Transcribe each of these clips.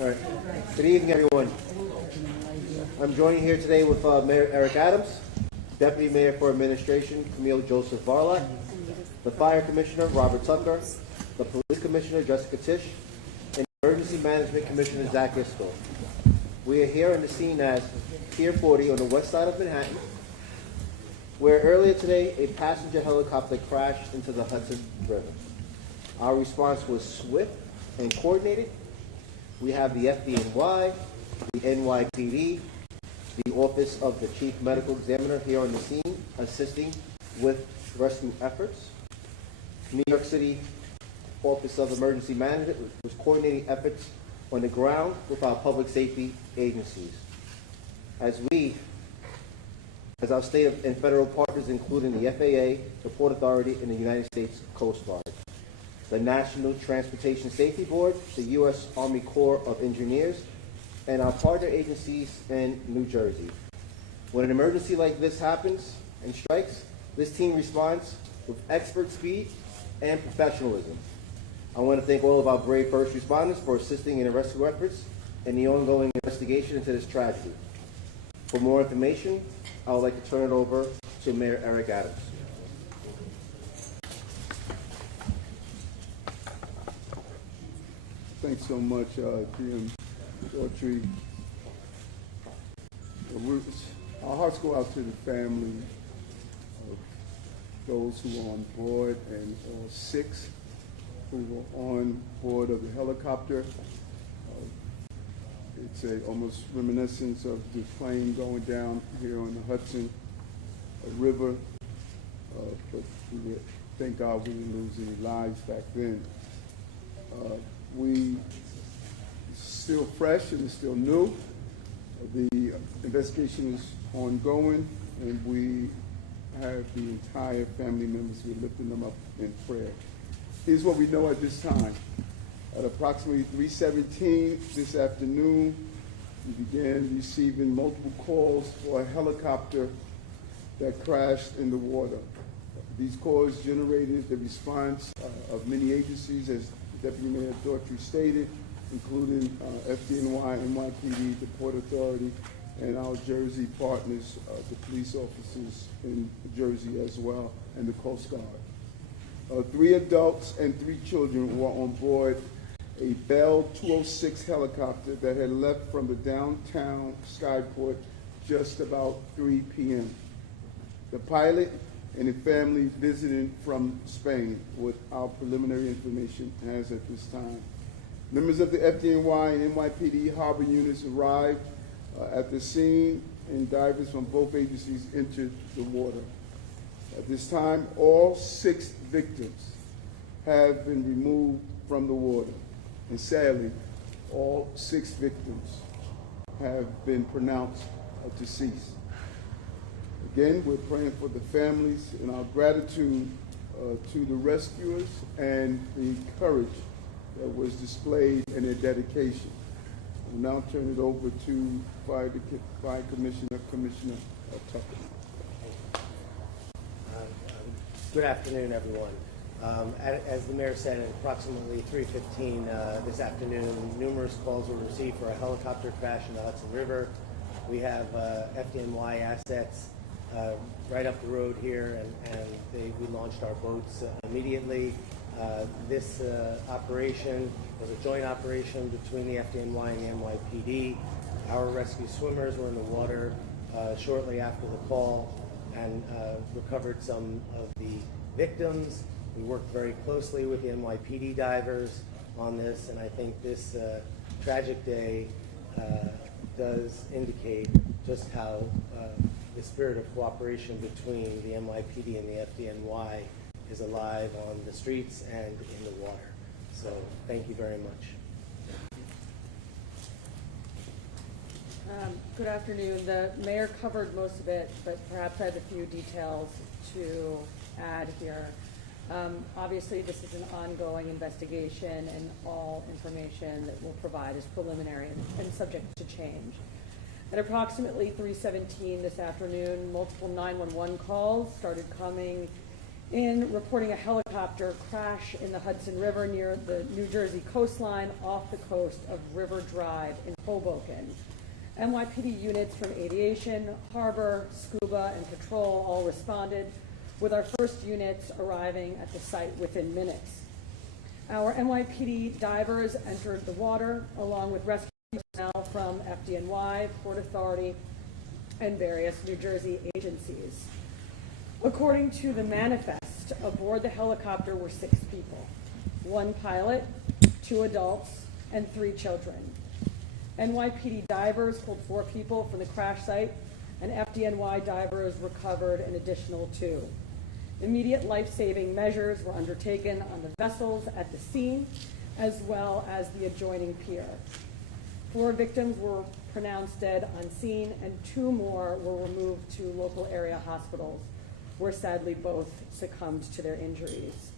All right. Good evening, everyone. I'm joining here today with Mayor Eric Adams, Deputy Mayor for Administration Camille Joseph Varlat, the Fire Commissioner Robert Tucker, the Police Commissioner Jessica Tisch, and Emergency Management Commissioner Zach Isco. We are here on the scene at Pier 40 on the west side of Manhattan, where earlier today a passenger helicopter crashed into the Hudson River. Our response was swift and coordinated. We have the FDNY, the NYPD, the Office of the Chief Medical Examiner here on the scene, assisting with rescue efforts. New York City Office of Emergency Management was coordinating efforts on the ground with our public safety agencies. As our state and federal partners, including the FAA, the Port Authority, and the United States Coast Guard, the National Transportation Safety Board, the U.S. Army Corps of Engineers, and our partner agencies in New Jersey. When an emergency like this happens and strikes, this team responds with expert speed and professionalism. I want to thank all of our brave first responders for assisting in the rescue efforts and the ongoing investigation into this tragedy. For more information, I would like to turn it over to Mayor Eric Adams. Thanks so much, GM Daughtry. Our hearts go out to the family of those who were on board and all 6 who were on board of the helicopter. It's almost reminiscence of the plane going down here on the Hudson River, but thank God we didn't lose any lives back then. We still fresh and it's still new. The investigation is ongoing, and we have the entire family members. We're lifting them up in prayer. Here's what we know at this time. At approximately 3:17 this afternoon, we began receiving multiple calls for a helicopter that crashed in the water. These calls generated the response of many agencies, as Deputy Mayor Daughtry stated, including FDNY, NYPD, the Port Authority, and our Jersey partners, the police officers in Jersey as well, and the Coast Guard. 3 adults and 3 children were on board a Bell 206 helicopter that had left from the downtown Skyport just about 3 p.m. The pilot and a family visiting from Spain, what our preliminary information has at this time. Members of the FDNY and NYPD harbor units arrived at the scene, and divers from both agencies entered the water. At this time, all 6 victims have been removed from the water, and sadly, all 6 victims have been pronounced deceased. Again, we're praying for the families and our gratitude to the rescuers and the courage that was displayed and their dedication. We'll now turn it over to Fire Commissioner Tucker. Good afternoon, everyone. As the mayor said, at approximately 3:15 this afternoon, numerous calls were received for a helicopter crash in the Hudson River. We have FDNY assets right up the road here, and we launched our boats immediately. This operation was a joint operation between the FDNY and the NYPD. Our rescue swimmers were in the water shortly after the call and recovered some of the victims. We worked very closely with the NYPD divers on this, and I think this tragic day does indicate just how the spirit of cooperation between the NYPD and the FDNY is alive on the streets and in the water. So thank you very much. Good afternoon. The mayor covered most of it, but perhaps I have a few details to add here. Obviously, this is an ongoing investigation, and all information that we'll provide is preliminary and subject to change. At approximately 3:17 this afternoon, multiple 911 calls started coming in reporting a helicopter crash in the Hudson River near the New Jersey coastline off the coast of River Drive in Hoboken. NYPD units from aviation, harbor, scuba, and patrol all responded, with our first units arriving at the site within minutes. Our NYPD divers entered the water along with rescue personnel from FDNY, Port Authority, and various New Jersey agencies. According to the manifest, aboard the helicopter were 6 people, 1 pilot, 2 adults, and 3 children. NYPD divers pulled 4 people from the crash site, and FDNY divers recovered an additional 2. Immediate life-saving measures were undertaken on the vessels at the scene, as well as the adjoining pier. 4 victims were pronounced dead on scene, and 2 more were removed to local area hospitals, where sadly both succumbed to their injuries.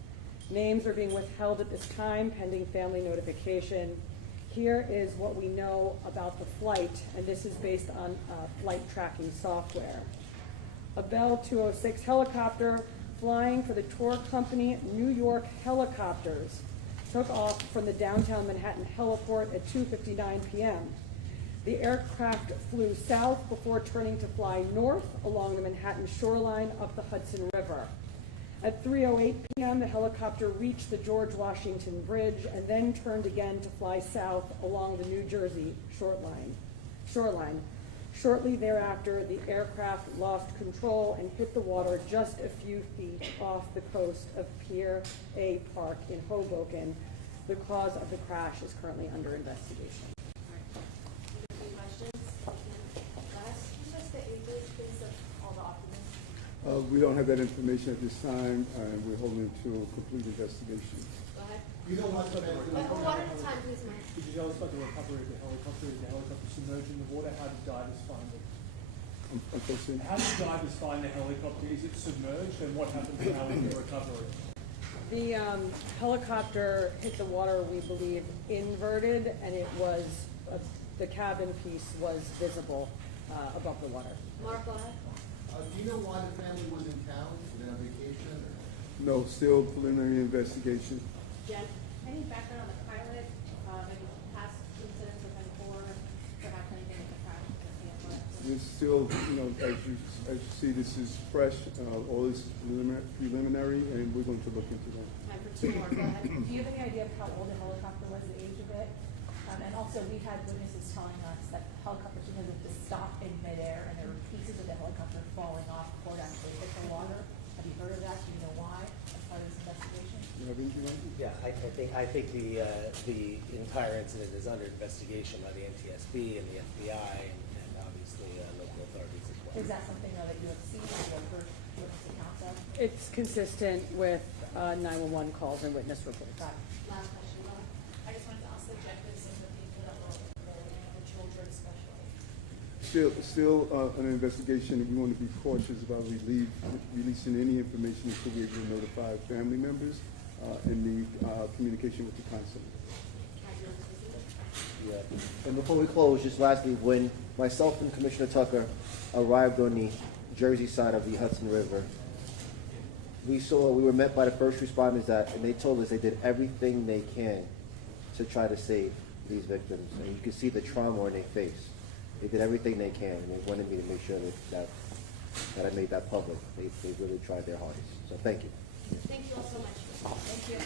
Names are being withheld at this time, pending family notification. Here is what we know about the flight, and this is based on flight tracking software. A Bell 206 helicopter flying for the tour company New York Helicopters took off from the downtown Manhattan heliport at 2:59 p.m. The aircraft flew south before turning to fly north along the Manhattan shoreline up the Hudson River. At 3:08 p.m., the helicopter reached the George Washington Bridge and then turned again to fly south along the New Jersey shoreline. Shortly thereafter, the aircraft lost control and hit the water just a few feet off the coast of Pier A Park in Hoboken. The cause of the crash is currently under investigation. We don't have that information at this time, and we're holding to a complete investigation. Go ahead. You know what? One at a time, please, Mike. Could you tell us about the recovery of the helicopter? Is the helicopter submerged in the water? How did divers find it? I'm sorry. How did divers find the helicopter? Is it submerged? And what happened to how in the recovery? The helicopter hit the water, we believe, inverted, and it was, the cabin piece was visible above the water. Mark, go ahead. Do you know why the family was in town? Was it on vacation? No, still preliminary investigation. Jen? Any background on the pilot, maybe past incidents with him or perhaps anything with the crash? It's still, as you see, this is fresh. All this preliminary, and we're going to look into that. Time for 2 more, go ahead. Do you have any idea of how old the helicopter was, the age of it? And also, we had witnesses telling us that the helicopter sometimes would just stop in midair and there were pieces of the helicopter falling off before it actually hit the water. Have you heard of that? Do you know why as part of this investigation? You have anything? Yeah, I think the entire incident is under investigation by the NTSB and the FBI and obviously local authorities as well. Is that something that you have seen or you have heard witness accounts of? It's consistent with 911 calls and witness reports. Got it. Last question, Laura. I just wanted to ask the objectives of the people that were the children especially. Still an investigation. We want to be cautious about releasing any information until we're able to notify family members and the communication with the consul. Yeah. And before we close, just lastly, when myself and Commissioner Tucker arrived on the Jersey side of the Hudson River, we were met by the first responders and they told us they did everything they can to try to save these victims. And you can see the trauma on their face. They did everything they can, and they wanted me to make sure that I made that public. They really tried their hardest. So thank you. Thank you all so much. Thank you.